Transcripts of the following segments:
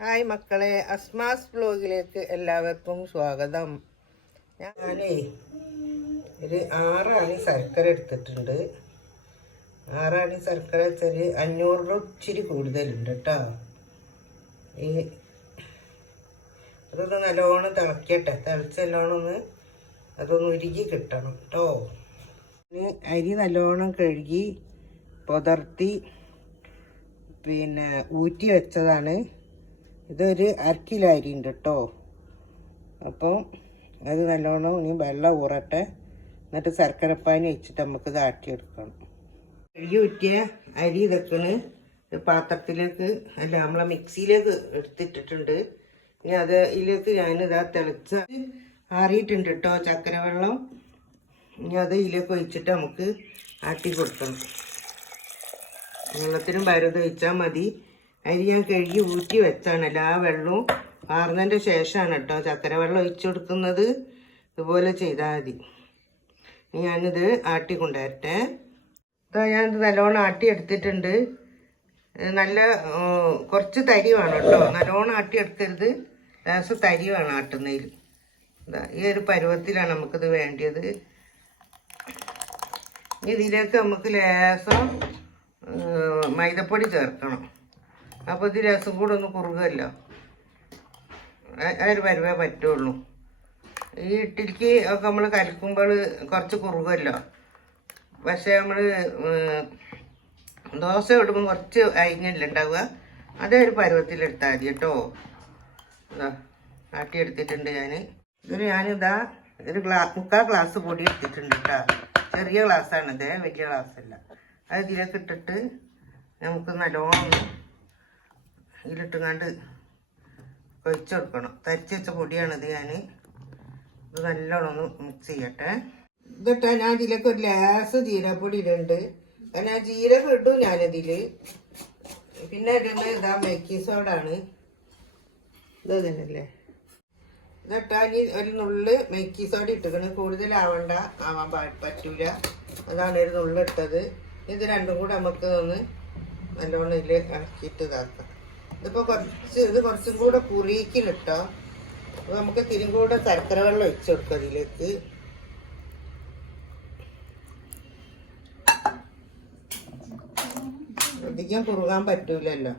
Hi മക്കളെ അസ്മാസ് ബ്ലോഗിലേക്ക് എല്ലാവർക്കും സ്വാഗതം. ഞാനേ ഒരു ആറാണി ശർക്കര എടുത്തിട്ടുണ്ട്. ആറാണി ശർക്കര വെച്ചാൽ അഞ്ഞൂറ് രൂപ ഇച്ചിരി കൂടുതലുണ്ട് കേട്ടോ. ഈ അതൊന്ന് നല്ലോണം തിളക്കട്ടെ. തിളച്ച് നല്ലോണം ഒന്ന് അതൊന്ന് ഉരുകി കിട്ടണം കേട്ടോ. അരി നല്ലോണം കഴുകി പുതർത്തി പിന്നെ ഊറ്റി വെച്ചതാണ്. ഇതൊരു അരക്കിലരി കിലോ അരി ഉണ്ട് കേട്ടോ അപ്പോൾ അത് നല്ലോണം ഇനി വെള്ളം ഊറട്ടെ. എന്നിട്ട് ശർക്കരപ്പാനി വെച്ചിട്ട് നമുക്ക് ഇത് ആട്ടിയെടുക്കണം. കഴുകി ഊറ്റിയ അരി ഇതൊക്കെയാണ് പാത്രത്തിലേക്ക് അല്ല നമ്മളെ മിക്സിയിലേക്ക് എടുത്തിട്ടിട്ടുണ്ട്. ഇനി അത് ഇതിലേക്ക് ഞാനിതാ തിളച്ച ആറിയിട്ടുണ്ട് കേട്ടോ ചക്കര വെള്ളം ഇനി അത് ഇതിലേക്ക് ഒഴിച്ചിട്ട് നമുക്ക് ആട്ടി കൊടുക്കണം. വെള്ളത്തിനും പരുത് ഒഴിച്ചാൽ മതി. അരി ഞാൻ കഴുകി ഊറ്റി വെച്ചാണ്. എല്ലാ വെള്ളവും ആറുന്നതിന്റെ ശേഷമാണ് കേട്ടോ ചക്കര വെള്ളം ഒഴിച്ചു കൊടുക്കുന്നത്. ഇതുപോലെ ചെയ്താൽ മതി. ഞാനിത് ആട്ടി കൊണ്ടുവരട്ടെ. ഇതാ ഞാനിത് നല്ലോണം ആട്ടി എടുത്തിട്ടുണ്ട്. നല്ല കുറച്ച് തരി വേണം കേട്ടോ. നല്ലോണം ആട്ടി എടുക്കരുത്. ലേശം തരി വേണം ആട്ടുന്നതിൽ. ഈ ഒരു പരുവത്തിലാണ് നമുക്കിത് വേണ്ടിയത്. ഇതിലേക്ക് നമുക്ക് ലേസം മൈദപ്പൊടി ചേർക്കണം. അപ്പോൾ ഇത് രസം കൂടെ ഒന്ന് കുറുകല്ലോ. അതിന് വരുവേ പറ്റുള്ളൂ. ഈ ഇഡ്ഡലിക്ക് ഒക്കെ നമ്മൾ കലക്കുമ്പോൾ കുറച്ച് കുറുകല്ലോ. പക്ഷേ നമ്മൾ ദോശ ഇടുമ്പോൾ കുറച്ച് അരിഞ്ഞല്ല ഉണ്ടാവുക അതേ ഒരു പരുവത്തിലെടുത്താൽ മതി കേട്ടോ. ഇതാ ആട്ടിയെടുത്തിട്ടുണ്ട് ഞാൻ ഇതിന് ഞാനിതാ ഒരു ഗ്ലാ മുക്കാൽ ഗ്ലാസ് പൊടി എടുത്തിട്ടുണ്ട് കേട്ടോ. ചെറിയ ഗ്ലാസ്സാണിത് വലിയ ഗ്ലാസ് അല്ല അത് ഇതിലേക്ക് ഇട്ടിട്ട് നമുക്ക് നല്ലോണം ഇതിലിട്ടുങ്ങാണ്ട് ഒഴിച്ചു കൊടുക്കണം തരിച്ച് വെച്ച പൊടിയാണിത് ഞാൻ ഇത് നല്ലോണം ഒന്ന് മിക്സ് ചെയ്യട്ടെ. ഇതിട്ട് ഞാൻ ഇതിലേക്ക് ഒരു ലേസ് ജീരപ്പൊടി ഇടുന്നുണ്ട് കാരണം ജീരകം ഇടും ഞാനിതിൽ പിന്നെ ഇടുന്നത് ഇതാ ബേക്കിംഗ് സോഡാണ് ഇത് തന്നെയല്ലേ? ഇതിട്ടാ ഇനി ഒരു നുള്ള് ബേക്കിംഗ് സോഡ ഇട്ടിക്കണം കൂടുതലാവണ്ട. ആവാൻ പറ്റൂല. അതാണ് ഒരു നുള്ളിട്ടത് ഇത് രണ്ടും കൂടെ നമുക്ക് ഒന്ന് നല്ലോണം ഇതിൽ ഇളക്കിയിട്ട് ഇതാക്കാം. ഇതിപ്പോൾ കുറച്ച് ഇത് കുറച്ചും കൂടെ കുറിയിക്കിലിട്ടോ അപ്പോൾ നമുക്ക് തിരും കൂടെ ശർക്കര വെള്ളം ഒഴിച്ചു കൊടുക്കാം അതിലേക്ക് അധികം കുറുകാൻ പറ്റൂലല്ലോ.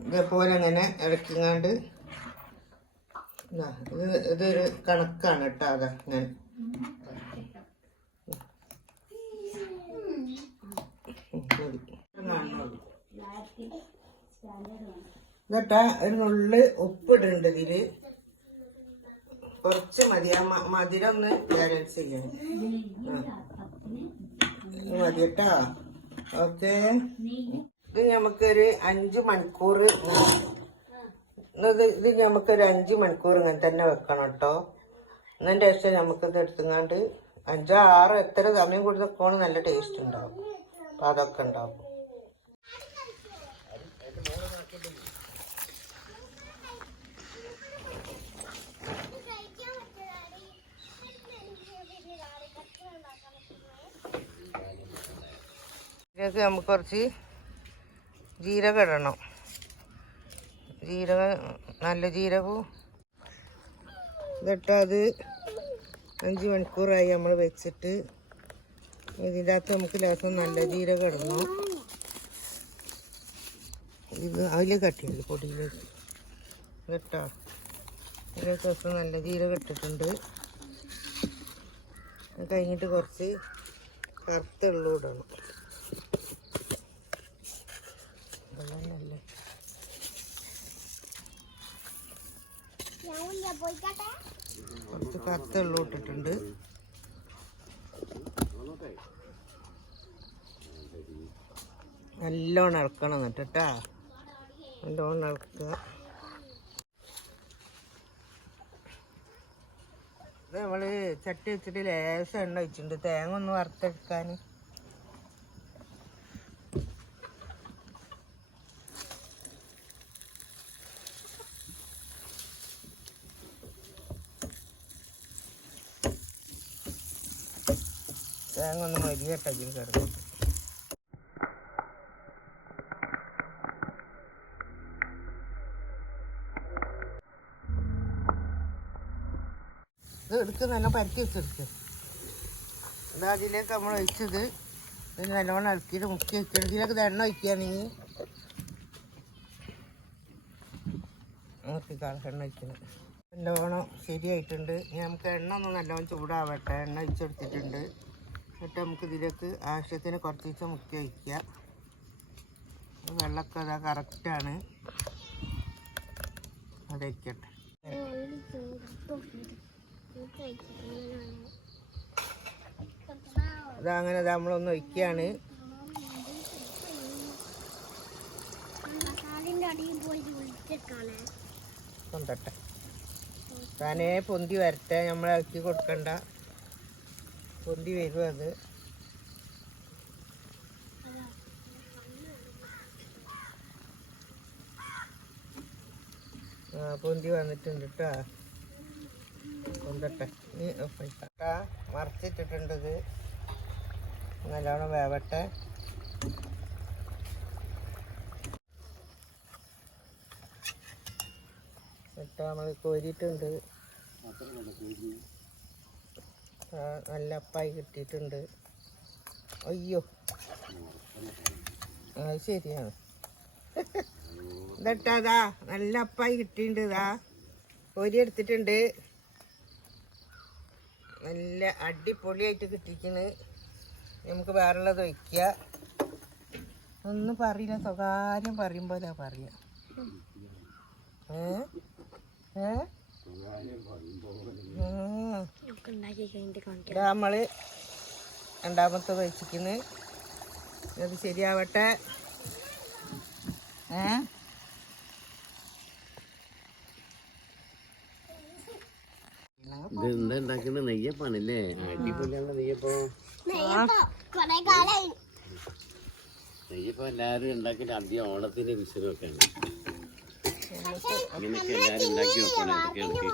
ഇതേപോലെ അങ്ങനെ ഇളക്കിങ്ങാണ്ട്. ഇതാ, ഇത് ഇതൊരു കണക്കാണ് കേട്ടോ അതാ ഞാൻ എന്നിട്ടാ അതിനുള്ളിൽ ഉപ്പ് ഉപ്പിടുന്നുണ്ട് ഇതിൽ. കുറച്ച് മതി. ആ മധുരം ഒന്ന് ബാലൻസ്. ഇത് മതി കേട്ടോ ഓക്കെ. ഇത് നമുക്കൊരു അഞ്ച് മണിക്കൂർ ഇത് ഇത് നമുക്കൊരു അഞ്ച് മണിക്കൂർ ഇങ്ങനെ തന്നെ വെക്കണം കേട്ടോ എന്നതിന്റെ ശേഷം നമുക്കിത് എടുത്തുങ്ങാണ്ട് അഞ്ചോ ആറോ എത്ര സമയം വെക്കുമ്പോൾ നല്ല ടേസ്റ്റ് ഉണ്ടാവും. അപ്പം അതൊക്കെ ഉണ്ടാവും. ഇതിലേക്ക് നമുക്ക് കുറച്ച് ജീരകം ഇടണം. ജീരകം നല്ല ജീരകവും എന്നിട്ട് അത് അഞ്ച് മണിക്കൂറായി നമ്മൾ വെച്ചിട്ട് ഇതിന്റെ അകത്ത് നമുക്ക് ലേശം നല്ല ജീരകം ഇടണം. ഇത് അതിൽ കട്ടിയുണ്ട് പൊടിയിലേക്ക്. കേട്ടോ ഇതിലേക്ക് ദിവസം നല്ല ജീരകം ഇട്ടിട്ടുണ്ട്. കഴിഞ്ഞിട്ട് കുറച്ച് കറുത്ത എള്ളു ഇടണം അതല്ലേ കുറച്ച് കറുത്ത വെള്ളം ഇട്ടിട്ടുണ്ട് നല്ലോണം ഇളക്കണം എന്നിട്ട് നല്ലോണം ഇളക്കുക. ഇത് ചട്ടി വെച്ചിട്ട് ലേശം എണ്ണ വെച്ചിട്ടുണ്ട് തേങ്ങ ഒന്ന് വറുത്തെടുക്കാൻ തേങ്ങ ഒന്ന് മരിഞ്ഞിട്ടാ ഇതിന് ഇത് എടുക്കുക നല്ലോണം പരത്തി വെച്ചെടുക്കുക ഇത് അതിലേക്ക് നമ്മൾ ഒഴിച്ചത് നല്ലോണം ഇളക്കിയിട്ട് മുക്കി വെക്കണം. ഇതിലേക്ക് എണ്ണ ഒഴിക്കുകയാണെങ്കിൽ നമുക്ക് എണ്ണ നല്ലോണം ശരിയായിട്ടുണ്ട്. നമുക്ക് എണ്ണ ഒന്ന് നല്ലോണം ചൂടാവട്ടെ. എണ്ണ ഒഴിച്ചെടുത്തിട്ടുണ്ട്. എന്നിട്ട് നമുക്ക് ഇതിലേക്ക് ആവശ്യത്തിന് കുറച്ച് ദിവസം മുക്കി വയ്ക്കുക. വെള്ളമൊക്കെ അതാ കറക്റ്റാണ് അത് വയ്ക്കട്ടെ. അതങ്ങനെ നമ്മളൊന്ന് ഒഴിക്കുകയാണ് പൊന്തട്ടെ. താനേ പൊന്തി വരട്ടെ. നമ്മൾ ഇളക്കി കൊടുക്കണ്ട. പൊന്തി വരും അത്. ആ പൊന്തി വന്നിട്ടുണ്ട് കേട്ടോ പൊന്തട്ടെ നീ ആ മറച്ചിട്ടിട്ടുണ്ട് ഇത്. നല്ലോണം വേവട്ടെ. കേട്ടോ നമ്മൾ കോരിയിട്ടുണ്ട്. നല്ല അപ്പായി കിട്ടിയിട്ടുണ്ട്. അയ്യോ. അത് ശരിയാണ്. ഇതട്ടാതാ നല്ല അപ്പായി കിട്ടിയിട്ടുണ്ട് ഇതാ കോരി എടുത്തിട്ടുണ്ട്. നല്ല അടിപൊളിയായിട്ട് കിട്ടിക്കണ് നമുക്ക് വേറുള്ളത് വയ്ക്കുക ഒന്നും പറയില്ല സ്വകാര്യം പറയുമ്പോലാ പറയാ ഏ? ഏ? നമ്മൾ രണ്ടാമത്തെ വെച്ചിരിക്കുന്നു അത് ശരിയാവട്ടെ. ഏ? ഇത് എന്താ ഉണ്ടാക്കുന്നത് നെയ്യപ്പാണല്ലേ അടിപൊളിയാണ് നെയ്യപ്പം. നെയ്യപ്പം എല്ലാവരും ഉണ്ടാക്കിയിട്ട് അധികം ഓണത്തിന് വിഷുവൊക്കെയാണ് എല്ലാവരും ഉണ്ടാക്കി വെക്കണം ഇതൊക്കെ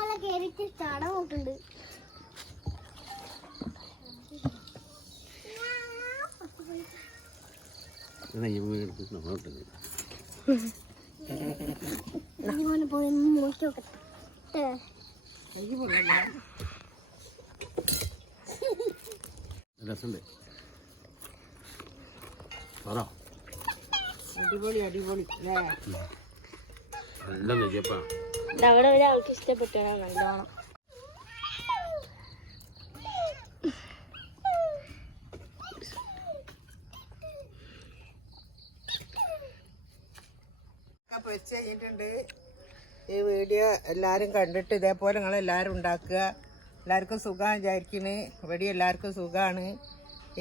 രസമുണ്ട്. പറ. അടിപൊളി അടിപൊളി. അല്ലേ? അവിടെ ഒരാൾക്ക് ഇഷ്ടപ്പെട്ടു നല്ലോണം പൊരിച്ച് കഴിഞ്ഞിട്ടുണ്ട്. ഈ വീഡിയോ എല്ലാവരും കണ്ടിട്ട് ഇതേപോലെ നിങ്ങൾ എല്ലാവരും ഉണ്ടാക്കുക. എല്ലാവർക്കും സുഖം വിചാരിക്കണ്. ഇവിടെ എല്ലാവർക്കും സുഖമാണ്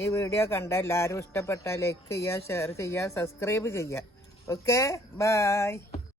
ഈ വീഡിയോ കണ്ട എല്ലാവരും ഇഷ്ടപ്പെട്ടാൽ ലൈക്ക് ചെയ്യുക ഷെയർ ചെയ്യുക സബ്സ്ക്രൈബ് ചെയ്യുക. Okay bye